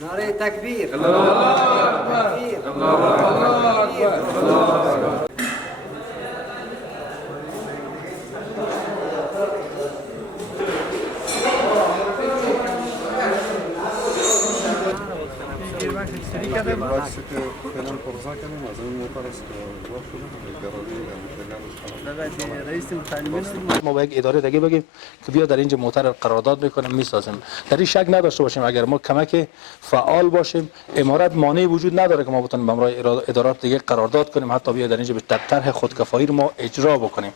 نعره تکبیر. ما با یک اداره دیگه بگیم که بیا در اینجا موتر قرارداد میکنیم میسازیم. در این شک نداشته باشیم اگر ما کمک فعال باشیم امارات مانعی وجود نداره که ما بتونیم با امرای ادارات دیگه قرارداد کنیم، حتی بیا در اینجا به طرح خودکفایی رو ما اجرا بکنیم.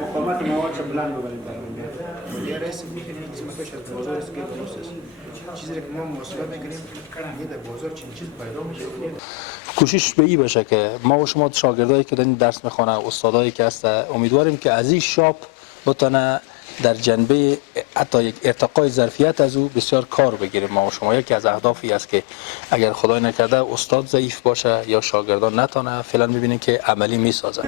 مقامات مواد بلند ببریم برای یه رئیس میکنیم قسمتش از بازار است که درست است. چیزی که ما محاسبه میکنیم یه در بازار چنین چیز پیدا میشه. کوشش به این باشه که ما و شما شاگردایی که دارین درس میخوانه، استادایی که هست، امیدواریم که از این شاپ بتونه در جنبه حتی یک ارتقای ظرفیت از او بسیار کار بگیریم. ما و شما یکی از اهدافی است که اگر خدای نکرده استاد ضعیف باشه یا شاگردان نتونه فعلا میبینیم که عملی میسازه.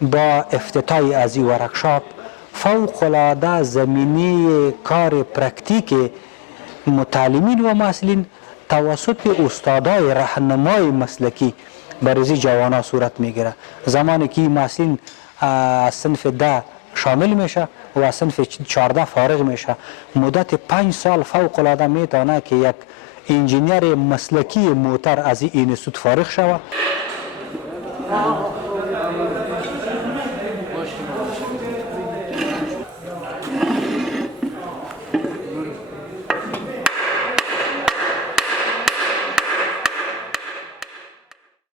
با افتتاح از این ورکشاپ فوق‌العاده زمینه کار پرکتیک متعلمین و محصلین توسط استادای راهنمای مسلکی برای جوانان صورت میگیره. زمانی که محصلین از صنف 10 شامل میشه و از صنف 14 فارغ میشه، مدت 5 سال فوق‌العاده میتونه که یک انجینیر مسلکی موتر از این اینستیتوت فارغ شود.